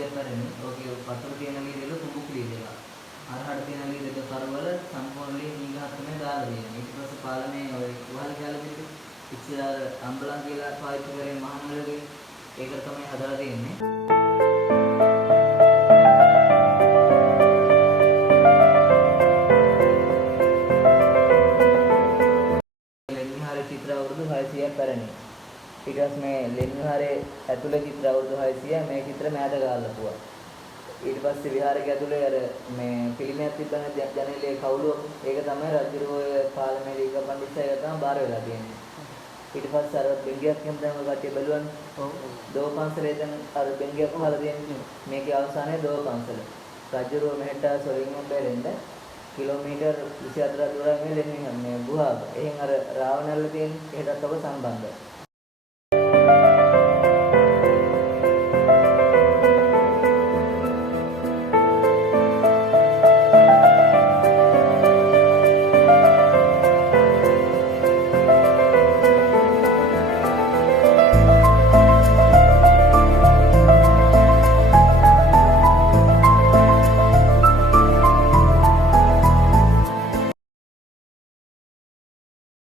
500ක් පැරණි. ඔකේ පතුරු තියෙන ලීදෙල තුඹුක් ලීදෙලා. අරහට තියෙන ලීදෙක කරවල සම්පූර්ණ ලී නීගහත් තමයි දාලා දෙන්නේ. ඊට පස්සේ පාලමේ ඔය වහල් කියලා දෙන්නේ. ඉස්සර අම්බලන් කියලා පාවිච්චි කරේ මහනුවරගේ ඒක තමයි හදලා තියෙන්නේ. චිත්‍ර අවුරුදු 600ක් පැරණි. ඊට පස්සේ මේ ලෙන් විහාරයේ ඇතුළේ චිත්‍ර අවුරුදු 600 මේ චිත්‍ර මෑද ගාලපුවා. ඊට පස්සේ විහාරයේ ඇතුළේ අර මේ පිළිමයක් තිබ්බනේ ජනේලයේ කවුළුව ඒක තමයි රජුගේ පාලමේ දීක පඬිස්සය තමයි බාර වෙලා තියෙන්නේ. ඊට පස්සේ අර බෙන්ගියක් කියමු දැන් ඔය කට්ටිය බැලුවනේ. ඔව්. දෝව පන්සලේ දැන් අර බෙන්ගියක් හොහලා තියෙන්නේ. මේකේ අවසානයේ දෝව පන්සල. රජුගේ මෙහෙට සොරින්ම බැරෙන්න කිලෝමීටර් 24ක් දුරක් මේ ලෙන් මේ ගුහාව. එහෙන් අර රාවණල්ල තියෙන එහෙටත් ඔබ සම්බන්ධයි.